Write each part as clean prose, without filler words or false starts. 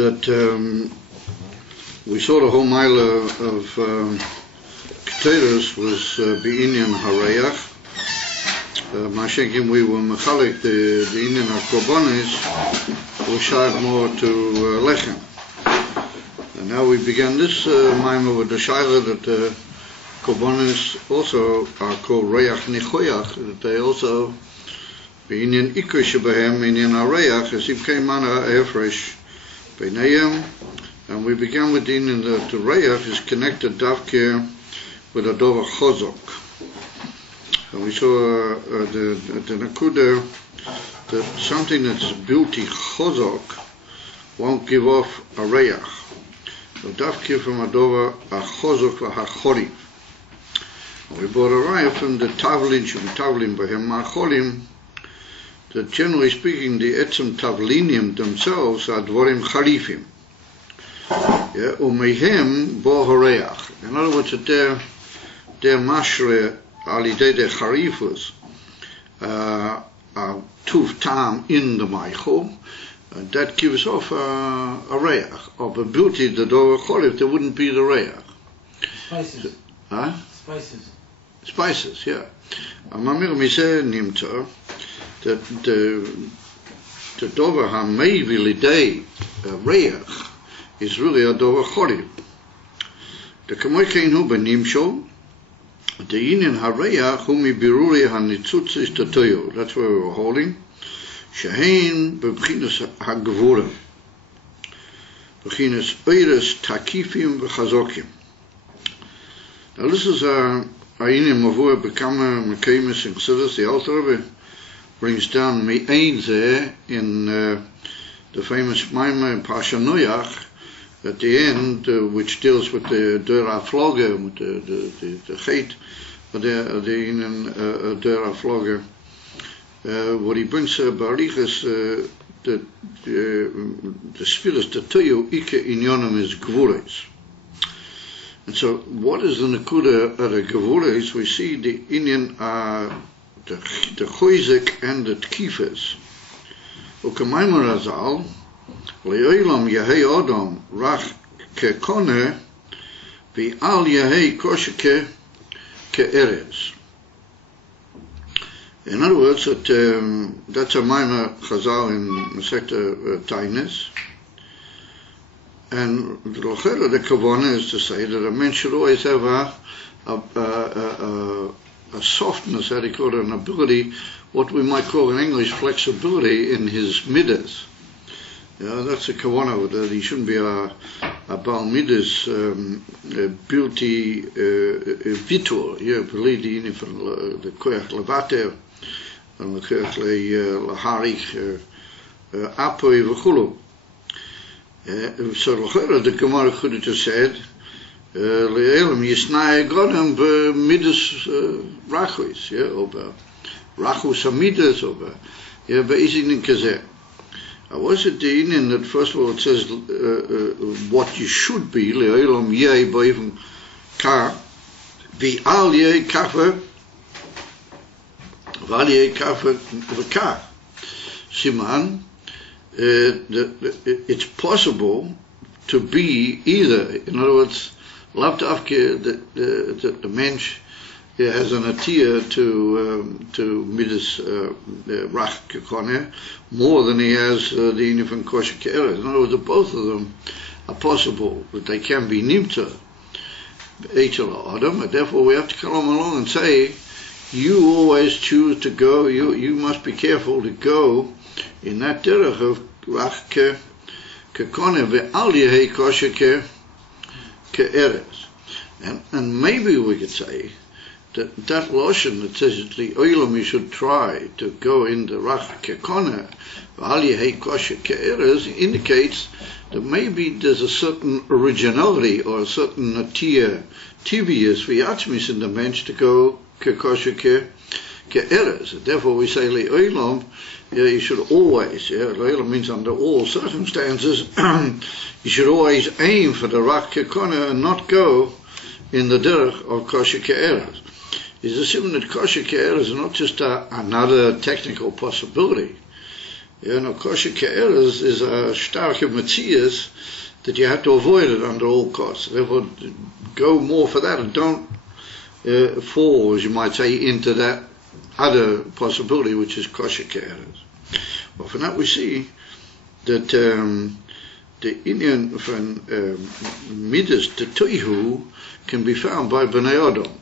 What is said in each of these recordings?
that we saw the whole mile of Keteros was B'inyan Harayach. Mashenkim we were mechalik the Inyan HaKorbanos was shaykh more to Lechem. And now we began this Maimah with the Shaila that Korbanos also are called Reyach Nichoyach, that they also B'inyan Ikar Shebahem Inyan HaReyach as if came on Efresh B'nayim. And we began with the Inyan that the Reyach is connected Davke with a Dover Chozok. And we saw the Nakuda that something that's beauty Chozok won't give off a Reyach. So Davke from a Dover a Chozok v'Hachoriv. We brought a raya from the Tavlin, should be Tavlin by him, Macholim, that generally speaking, the Etzem Tavlinim themselves are Dvorim Charifim. Umehem Bo Horeach. In other words, that their Mashre Alidei de Charifus are Tuv Tam in the Maichel, that gives off a Reach. Of a beauty, the Dover Cholif, there wouldn't be the Reach. Spices. Huh? Spices, yeah. Amamir Mise Nimta, that the Dover HaMeivi Lidei Reach is really a Dover Cholif. The Kamoikein Hu Benimsho, the Inyan HaReach Hu Mibiruri HaNitzutz is Tatoyo. That's where we were holding. Shehein Bebchinas HaGvurim. Bebchinas Eiris Takifim V'Chazokim. Now this is a Inyan Mavur Bekama Mekaymis in Chassidus. The Alter Rebbe brings down Me'ein Zeh in the famous Maimah in Pasha Noach at the end, which deals with the Der HaFloge, with the Chet, but the Inyan Der HaFloge. What he brings Barichas the Sfiras Tatoyo Ike Inyonim is Gvules. And so, what is the Nakuda at the Gvules? We see the Inyan the Choizik and the Tkifes. Ukamayim Razal Le'olam Yahei Odom Rach Kekone V'al Yahei Koshke Ke'erez. In other words, that's a Maimah Chazal in Masechta Tainis. And the Kavanah is to say that a man should always have a softness, how do you call it, an ability, what we might call in English flexibility in his midas. Yeah, that's a kavanah, that he shouldn't be a Baal Midas beauty vitor. Yeah, believe the koyach levater and the koyach leharich apoi v'chulu. So the Gemara could have just said, Le'elam yisnai godem b'midas rachos, yeah, or rachos hamidas, or yeah, b'izinin kazeh. What's it the Inyan that first of all it says what you should be, Le'elam yeh b'ivim ka, v'al yeh kafer, v'al yeh kafer v'ka. Siman, it's possible to be either, in other words, Lavdavke, the mensch has an atiyah to midas rach kekone more than he has the inifan kosher ke'erez. In other words, both of them are possible, but they can be nimta eichel adam, and therefore we have to come along and say, you always choose to go, you must be careful to go in that derech of rach kekone ve'al yehei kosher ke'erez. And maybe we could say that lotion that says you should try to go in the rach kekone ve'al yehei kosher ke'erez indicates that maybe there's a certain originality or a certain natiyah tivius v'yatzmis in the mensch to go kekosher ke'erez. Therefore we say le'olam, you should always, le'olam means under all circumstances, you should always aim for the rach kekone and not go in the derech of kosher ke'erez. Is assuming that kosher ke'erez is not just another technical possibility. Now kosher ke'eres is a starke metzias that you have to avoid it under all costs. Therefore, go more for that and don't fall, as you might say, into that other possibility, which is kosher ke'eres. Well, for that we see that the Indian from Midas to Toihu can be found by Bnei Adam.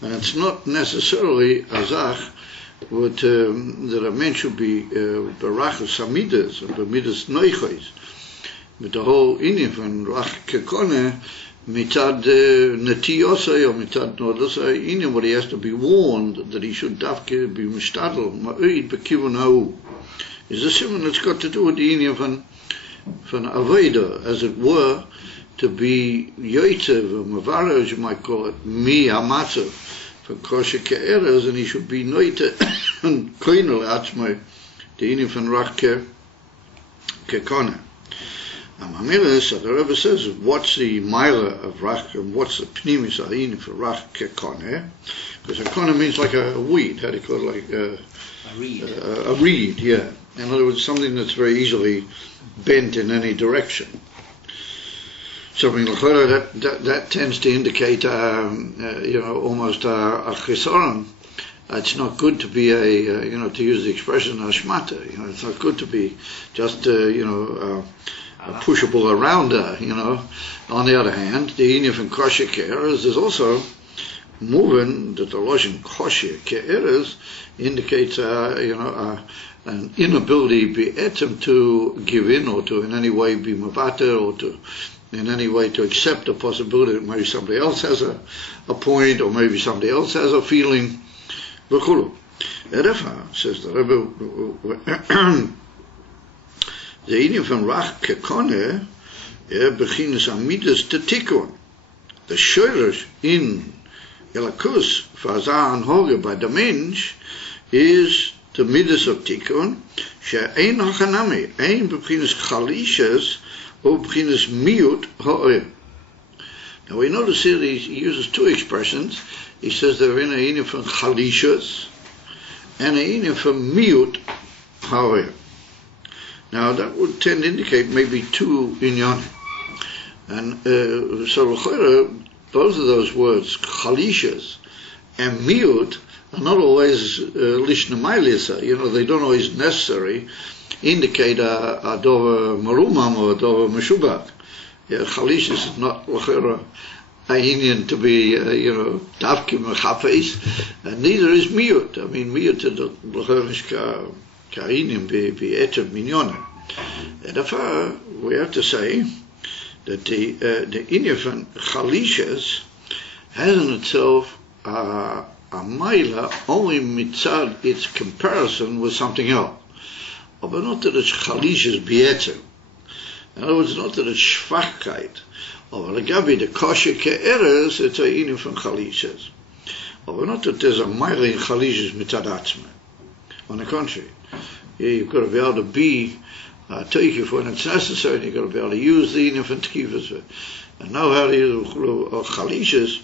And it's not necessarily azach that a man should be barachas hamidas or b'midas noichos. But the whole Indian from Rach Kekone mitad netiyosai or mitad nodosai Indian, what he has to be warned that he should dafke be mishtadel ma'id b'kivun ha'u. Is a simon that's got to do with the Indian from Aveda, as it were, to be yoitzev or mavara, as you might call it, mi hamatzev, for kosher ke'eres, and he should be noite and koinel atzmai, the Indian from Rach Kekone. Amamiris, so the Rebbe says, what's the Maila of Rach, and what's the Pnimis of the Indian for Rach Kekone? Because Kekone means like a weed, how do you call it, like a reed. A reed, yeah. In other words, something that's very easily bent in any direction. Something like that tends to indicate, almost a chisaron. It's not good to be to use the expression ashmata. It's not good to be just, pushable around her. On the other hand, the Indian from kosher ke'eres is also moving that the Lashon kosher ke'eres indicates, an inability be'etem to give in or to in any way be mavater or to in any way to accept the possibility that maybe somebody else has a point or maybe somebody else has a feeling. V'chulu. Erefa, says the Rebbe, the Indian from Rach Kekone bechinas amidas tetikon. The shoyresh in Elakus fazan hoge by the mensch is the midas of tikon she'ein hachanami ein bechinas chalishes or bechinas miut ha'oyer. Now we notice here he uses two expressions. He says they're in a Indian from chalishes and a Indian from miut ha'oyer. Now that would tend to indicate maybe two inyanim. And so both of those words, chalishes and miut, are not always lishna mailisa. They don't always necessarily indicate a dover marumam or a dover meshubak. Chalishes is not l'chera a Indian to be, davkim chafes, and neither is miut. I mean, miut is l'chera ka Indian be eter minyona. And therefore, we have to say that the Indian from chalishes has in itself a maila only mitzad its comparison with something else. But not that it's chalishes b'etzem. In other words, not that it's shvachkeit. But legabi the kosher ke'eres, it's a Indian from chalishes. But not that there's a maila in chalishes mitzad atzmai. On the contrary, you've got to be able to be Teikif when it's necessary, and you've got to be able to use the Indian from Tekifas and know how to use chalishes.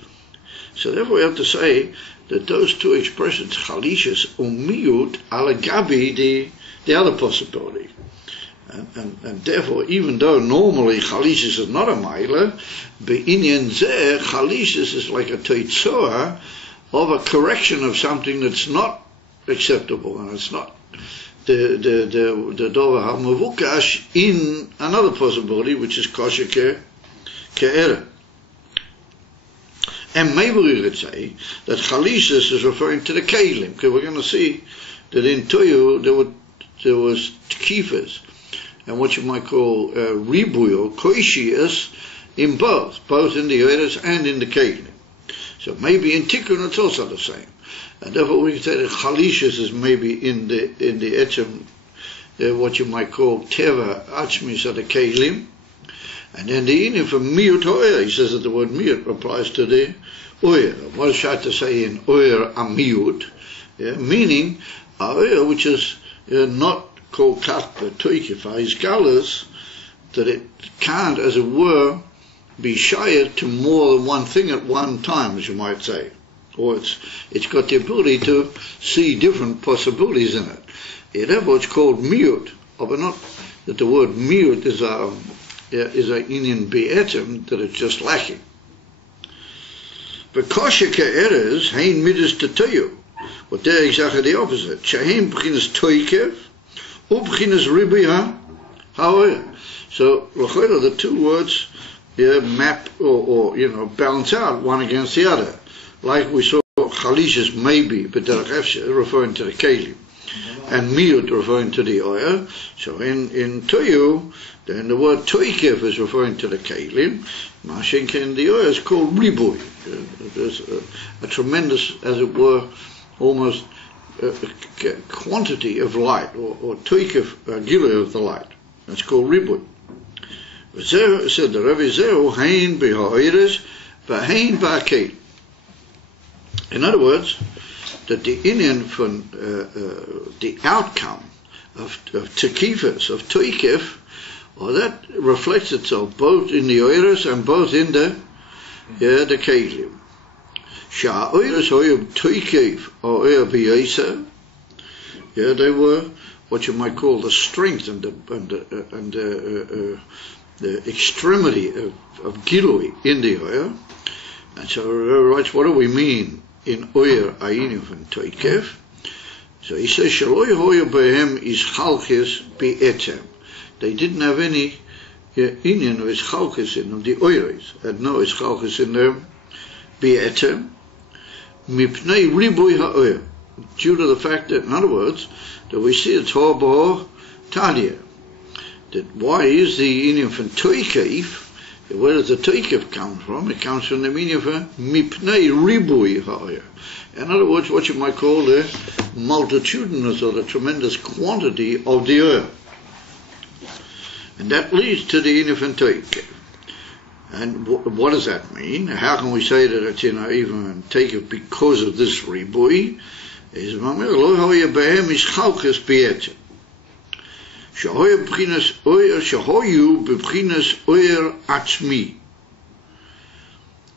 So therefore we have to say that those two expressions, chalishes or miut, are legabi the other possibility. And therefore, even though normally chalishes is not a maila, be'inyan zeh, chalishes is like a teitzoah of a correction of something that's not acceptable, and it's not the dover ha'mavukash in another possibility, which is kosher ke'era. And maybe we could say that chalishes is referring to the kelim, because we're going to see that in Toyu there was tekifas, and what you might call ribuy or koishias in both in the Yoeres and in the kelim. So maybe in Tikkun it's also the same. And therefore we can say that chalishes is maybe in the etzem, what you might call teva atzmis of the kelim, and then the Indian from miut ha'oyer, he says that the word miut applies to the oyer. What is that to say in oyer a miut, meaning a oyer which is not called katpa toikifah is galas, that it can't, as it were, be shayed to more than one thing at one time, as you might say. Or it's got the ability to see different possibilities in it. Therefore, it's called miut, but not that the word miut is a Indian be'etem, that it's just lacking. V'kosher ke'erez hein midas tetoyu. But there exactly the opposite. Shehem b'chinas toikev, u'b'chinas ribi ha'oyer. So, the two words map or balance out one against the other. Like we saw chalishas maybe, but referring to the kelim, and miut referring to the oil. So in toyu, then the word toikev is referring to the kelim. Mashink in the oil is called ribui. There's a tremendous, as it were, almost quantity of light, or toikev, gilu of the light. That's called ribui. Said the Rebbe Zehu, hein b'ha'oiris, v'hein ba'kelim. In other words, that the Indian from the outcome of tekifas, of toikev, that reflects itself both in the oiris and both in the kelim. Sha oiris hoyub toikev or oir b'yesa. They were what you might call the strength and the extremity of gilui in the oir. And so writes, what do we mean in oir ayinim and toikev? So he says, shaloi hoya behem is chalkis be'etem. They didn't have any Indian with chalkis in them. The oiris had no chalkis in them. Be'etem mipnei ribui ha'oir. Due to the fact that, in other words, that we see it's ha'bo talia. That why is the Indian from toikev? Where does the toikev come from? It comes from the meaning of mipnei ribui ha'oyer. In other words, what you might call the multitudinous or the tremendous quantity of the oil. And that leads to the Indian from toikev. And what does that mean? How can we say that it's even toikev because of this ribui? Is lo hoya behem is chalkes be'etem. Shahoyu b'chinas oyer atzmi.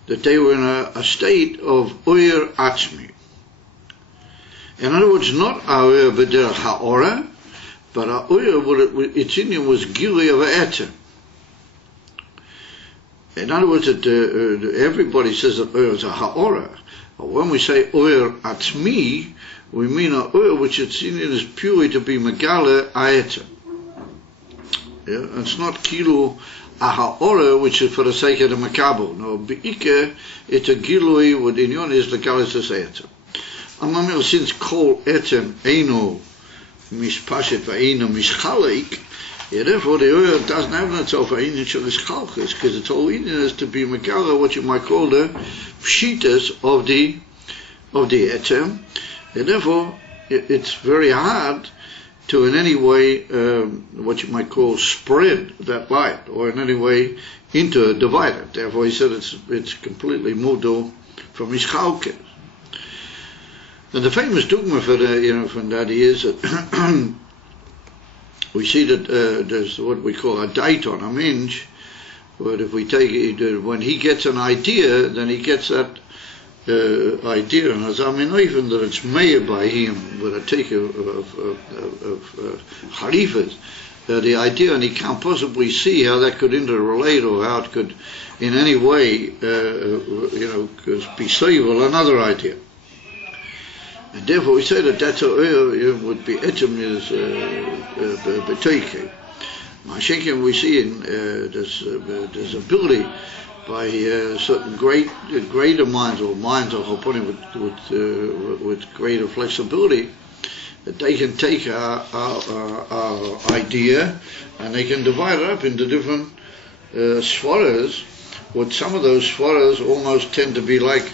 That they were in a state of oyer atzmi. In other words, not oyer b'derech ha'ora, but oyer, its Indian was gilui of etem. In other words, that everybody says that oyer is a ha'ora. But when we say oyer atzmi, we mean a oyer which its Indian is purely to be megale aetem. It's not kilu aha'ora, which is for the sake of the makabel. No, be'ike, it's a gilui, what in yon is the galitas etem. Amamil, since kol etem eino mispashet va'eino mischalik, therefore the oil doesn't have itself a Indian shal ischalchis, because its whole Indian is to be megala, what you might call the pshitas of the etem, and therefore it's very hard to in any way, what you might call spread that light, or in any way divide it. Therefore he said it's completely mudo from ischalkes. And the famous dogma for from that is that we see that there's what we call a daiton, a minj, but if we take it, when he gets an idea, then he gets that idea, and as I mean, even that it's made by him with a take of Harifas, the idea, and he can't possibly see how that could interrelate or how it could in any way, be stable another idea. And therefore we say that that's would be etem is betoike. Mashenkin we see in there's ability by certain greater minds, or minds of Choponi with greater flexibility, that they can take our idea and they can divide it up into different svaras. What some of those svaras almost tend to be like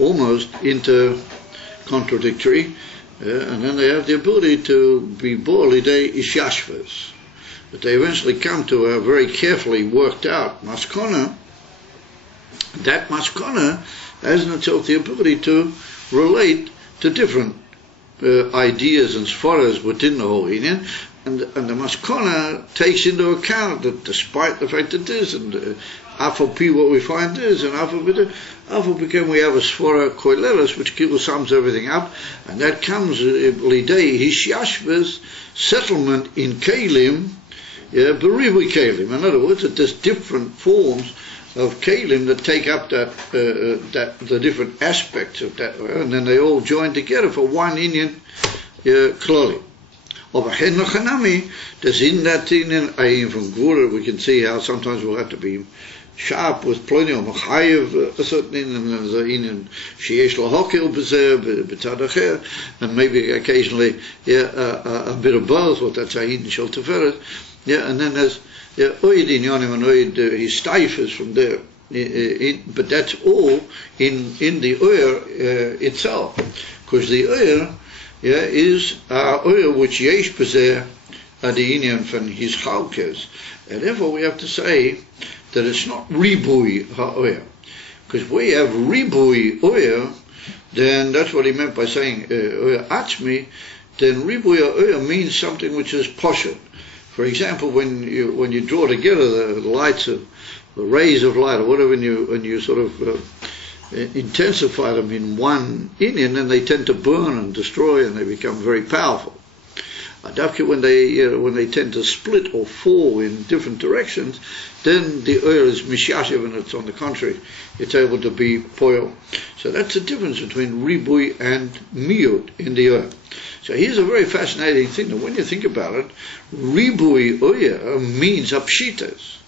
almost inter-contradictory, and then they have the ability to be borlidei ishashvas, but they eventually come to a very carefully worked out maskona. That maskana has in itself the ability to relate to different ideas and svaras within the whole Indian, And the Maskana takes into account that despite the fact that this and Afal what we find is, and Afal became we have a Sfora Koilelis which sums everything up, and that comes Lidei Hishyashva's settlement in Kalim, Beriwi Kalim. In other words, that there's different forms of Kalim that take up that the different aspects of that, and then they all join together for one Indian Kloli. Of a Henlachanami, there's in that Indian Ayin from Gura, we can see how sometimes we'll have to be sharp with plenty of Machayev, a certain Indian, and there's an Indian Sheesh Lahokil Bezer, Betadacher, and maybe occasionally a bit of both, what that's Ayin Shel Teferet, and then there's Oid Inyanim and Oid Histaifas from there. But that's all in the Oyer itself, because the Oyer is Oyer which Yesh Bezer the Inyan from his Chalkes, and therefore we have to say that it's not Ribui HaOyer, because we have Ribui Oyer, then that's what he meant by saying Oyer Atzmi. Then Ribui HaOyer means something which is Poshet. For example, when you draw together the lights of the rays of light or whatever, when you sort of intensify them in one Indian, then they tend to burn and destroy, and they become very powerful. When they tend to split or fall in different directions, then the oil is mishashiv, and it's on the contrary, it's able to be poil. So that's the difference between ribui and miut in the oil. So here's a very fascinating thing, that when you think about it, ribui oya means apshitas.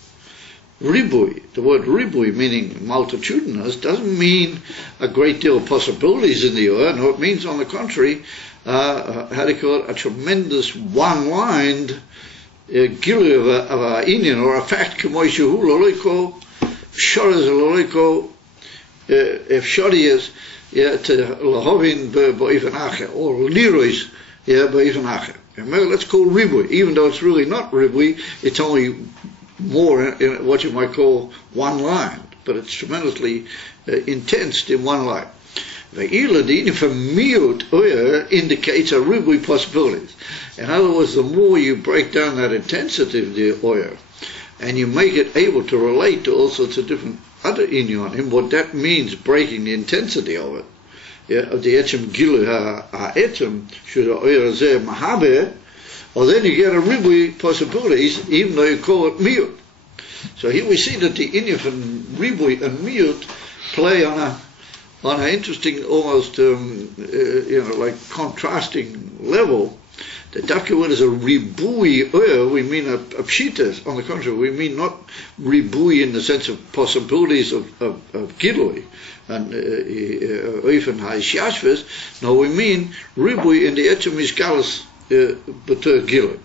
Ribui, the word ribui meaning multitudinous, doesn't mean a great deal of possibilities in the oil. No, it means on the contrary, how do you call it, a tremendous one-lined gilu of a Indian, or a fact, k'moishu loliko, shoras loliko, if shori is to lahovin ba'ifan acher, or lirois ba'ifan acher. Let's call ribui, even though it's really not ribui, it's only more in what you might call one line, but it's tremendously intense in one line. The Iladin for miut oyer indicates a ribui possibilities. In other words, the more you break down that intensity of the oyer, and you make it able to relate to all sorts of different other inyanim, what that means, breaking the intensity of it, of the etzem gilu ha'etzem should oyer zeh mahaber, or then you get a ribui possibilities, even though you call it miut. So here we see that the inyan from ribui and miut play on an interesting, almost like contrasting level. The dafka word is a ribui oyer, we mean a pshitas. On the contrary, we mean not ribui in the sense of possibilities of gilui and oifen ha'ishashves. No, we mean ribui in the etzem ishkalas betur gilui.